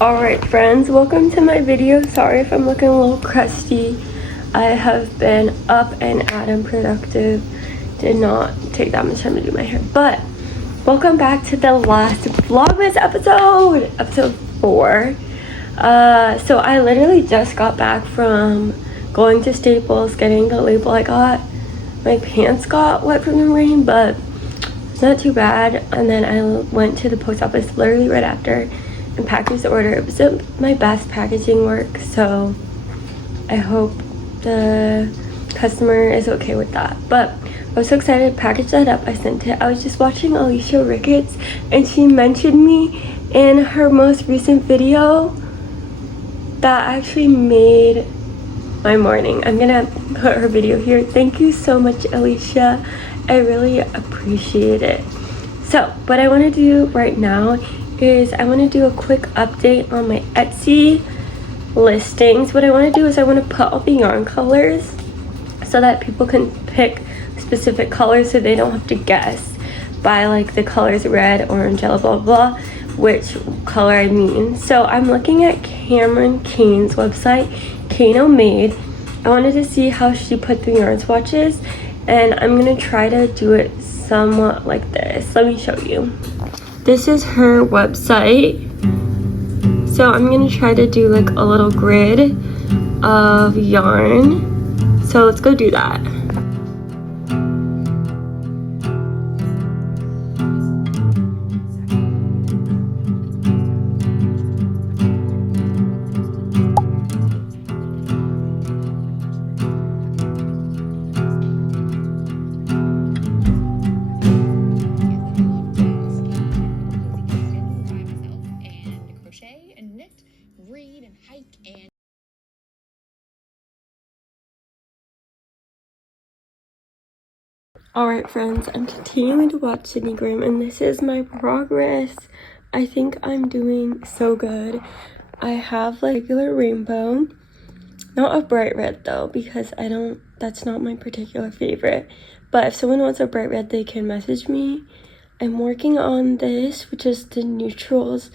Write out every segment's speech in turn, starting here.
Alright friends, welcome to my video. Sorry if I'm looking a little crusty. I have been up and at and productive. Did not take that much time to do my hair. But welcome back to the last Vlogmas episode 4. So I literally just got back from going to Staples, getting the label I got. My pants got wet from the rain, but it's not too bad. And then I went to the post office literally right after and packaged the order. It was my best packaging work, so I hope the customer is okay with that. But I was so excited to package that up. I sent it. I was just watching Alicia Ricketts and she mentioned me in her most recent video. That actually made my morning. I'm gonna put her video here. Thank you so much, Alicia. I really appreciate it. So what I want to do right now is I want to do a quick update on my Etsy listings. What I want to do is I want to put all the yarn colors so that people can pick specific colors so they don't have to guess by like the colors red, orange, yellow, blah blah, which color I mean. So I'm looking at Cameron Kane's website, Kano Made. I wanted to see how she put the yarn swatches, and I'm gonna try to do it somewhat like this. Let me show you. This is her website. So I'm gonna try to do like a little grid of yarn. So let's go do that. Alright friends, I'm continuing to watch Sydney Graham and this is my progress. I think I'm doing so good. I have like regular rainbow, not a bright red though, because that's not my particular favorite. But if someone wants a bright red, they can message me. I'm working on this, which is the neutrals,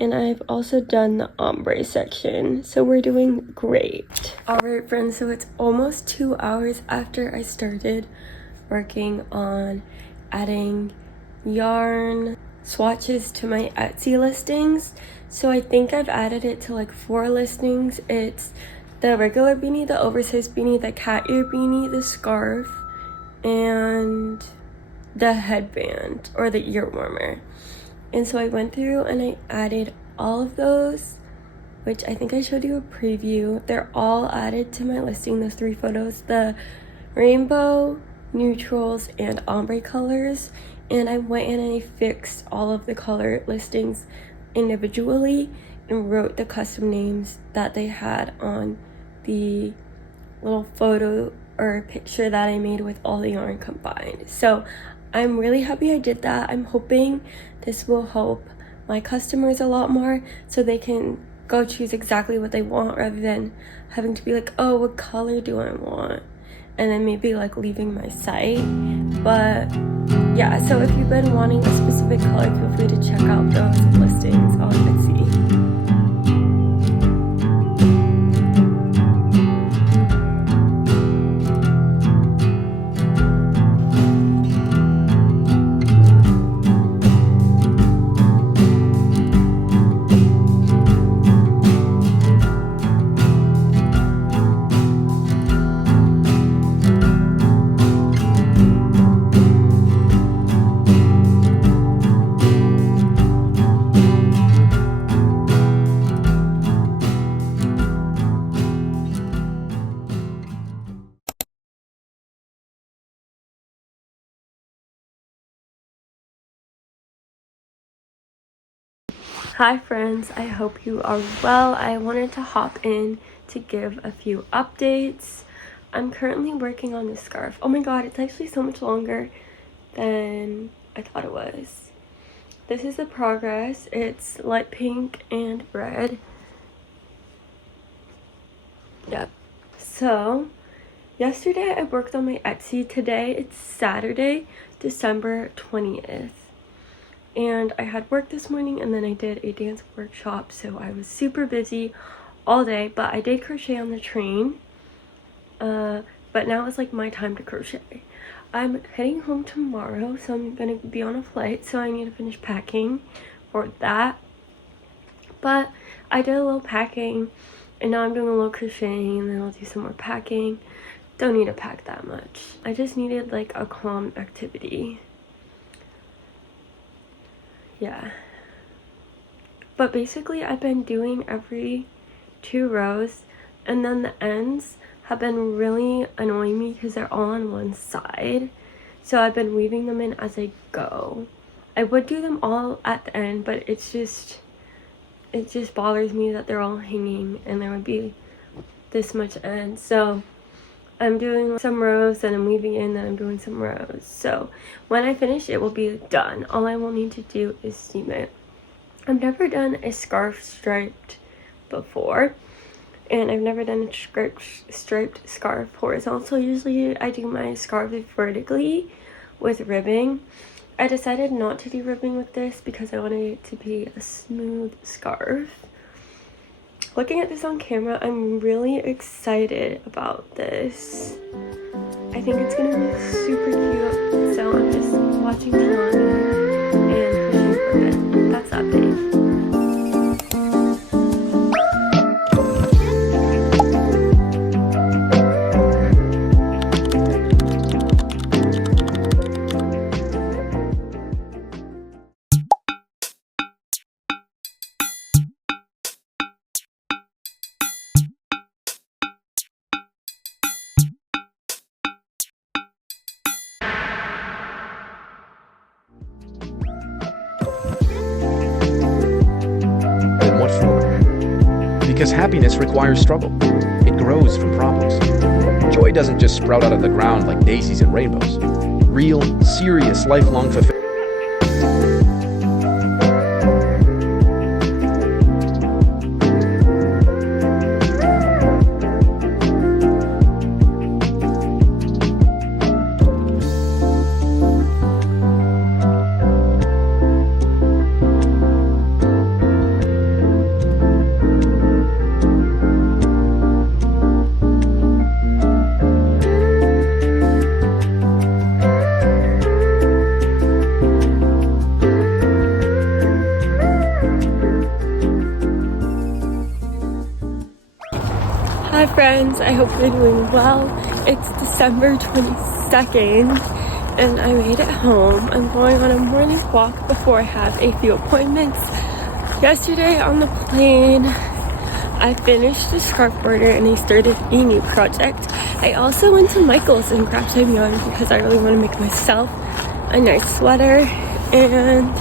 and I've also done the ombre section, so we're doing great. Alright friends, so it's almost 2 hours after I started working on adding yarn swatches to my Etsy listings. So I think I've added it to like 4 listings. It's the regular beanie, the oversized beanie, the cat ear beanie, the scarf, and the headband or the ear warmer. And so I went through and I added all of those, which I think I showed you a preview. They're all added to my listing, those 3 photos, the rainbow, neutrals, and ombre colors. And I went in and I fixed all of the color listings individually and wrote the custom names that they had on the little photo or picture that I made with all the yarn combined. So I'm really happy I did that. I'm hoping this will help my customers a lot more so they can go choose exactly what they want rather than having to be like, oh, what color do I want? And then maybe like leaving my site. But yeah, so if you've been wanting a specific color, feel free to check out those listings on Etsy. Hi friends, I hope you are well. I wanted to hop in to give a few updates. I'm currently working on this scarf. Oh my god, it's actually so much longer than I thought it was. This is the progress. It's light pink and red. Yep. So yesterday I worked on my Etsy. Today it's Saturday, December 20th. and I had work this morning, and then I did a dance workshop, so I was super busy all day. But I did crochet on the train, but now it's like my time to crochet. I'm heading home tomorrow, so I'm gonna be on a flight, so I need to finish packing for that. But I did a little packing, and now I'm doing a little crocheting, and then I'll do some more packing. Don't need to pack that much. I just needed like a calm activity. Yeah. But basically I've been doing every 2 rows, and then the ends have been really annoying me because they're all on one side. So I've been weaving them in as I go. I would do them all at the end, but it just bothers me that they're all hanging and there would be this much end. So I'm doing some rows, then I'm weaving in, then I'm doing some rows. So when I finish, it will be done. All I will need to do is seam it. I've never done a scarf striped before, and I've never done a striped scarf horizontal. So usually I do my scarf vertically with ribbing. I decided not to do ribbing with this because I wanted it to be a smooth scarf. Looking at this on camera, I'm really excited about this. I think it's gonna be super cute. So I'm just watching Tsunami and pushing for it. That's that big. Because happiness requires struggle. It grows from problems. Joy doesn't just sprout out of the ground like daisies and rainbows. Real, serious, lifelong fulfillment. Hi friends, I hope you're doing well. It's December 22nd and I made it home. I'm going on a morning walk before I have a few appointments. Yesterday on the plane, I finished the scarf border and I started a new project. I also went to Michael's and grabbed some yarn because I really want to make myself a nice sweater, and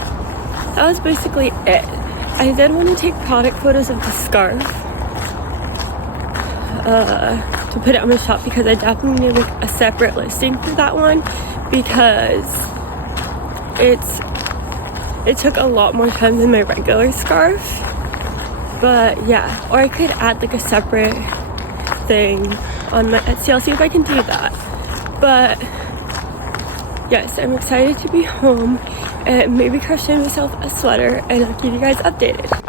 that was basically it. I did want to take product photos of the scarf to put it on my shop because I definitely need a separate listing for that one because it took a lot more time than my regular scarf. But yeah, or I could add like a separate thing on my Etsy. I'll see if I can do that. But yes, I'm excited to be home and maybe crochet myself a sweater, and I'll keep you guys updated.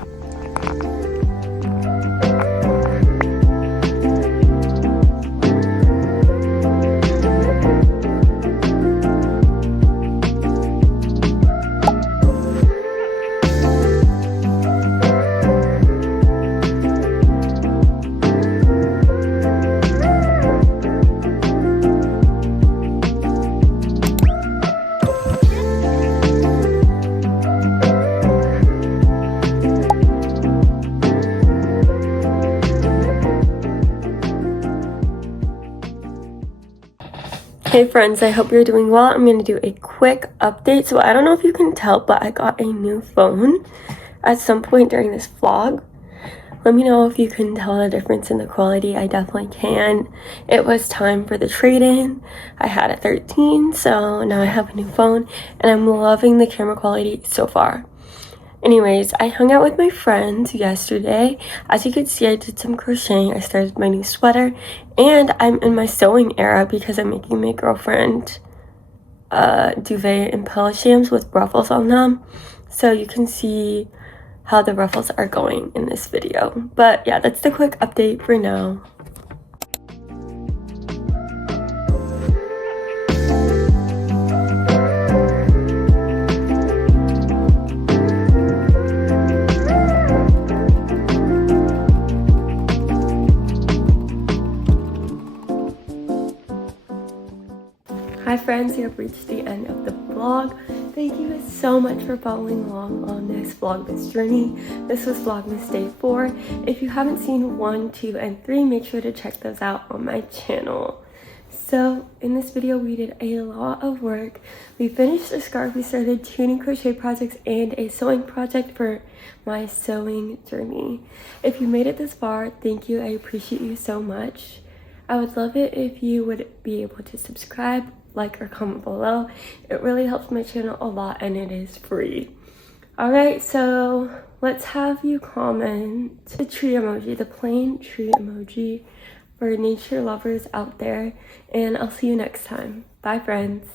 Hey friends, I hope you're doing well. I'm going to do a quick update. So I don't know if you can tell, but I got a new phone at some point during this vlog. Let me know if you can tell the difference in the quality. I definitely can. It was time for the trade-in. I had a 13, so now I have a new phone and I'm loving the camera quality so far. Anyways, I hung out with my friends yesterday. As you can see, I did some crocheting. I started my new sweater, and I'm in my sewing era because I'm making my girlfriend duvet and pillow shams with ruffles on them. so you can see how the ruffles are going in this video. But yeah, that's the quick update for now. Hi friends, we have reached the end of the vlog. Thank you so much for following along on this Vlogmas journey. This was Vlogmas Day 4. If you haven't seen 1, 2, and 3, make sure to check those out on my channel. So in this video, we did a lot of work. We finished the scarf, we started 2 new crochet projects and a sewing project for my sewing journey. If you made it this far, thank you. I appreciate you so much. I would love it if you would be able to subscribe, like, or comment below. It really helps my channel a lot and it is free. Alright, so let's have you comment the tree emoji, the plain tree emoji for nature lovers out there, and I'll see you next time. Bye friends.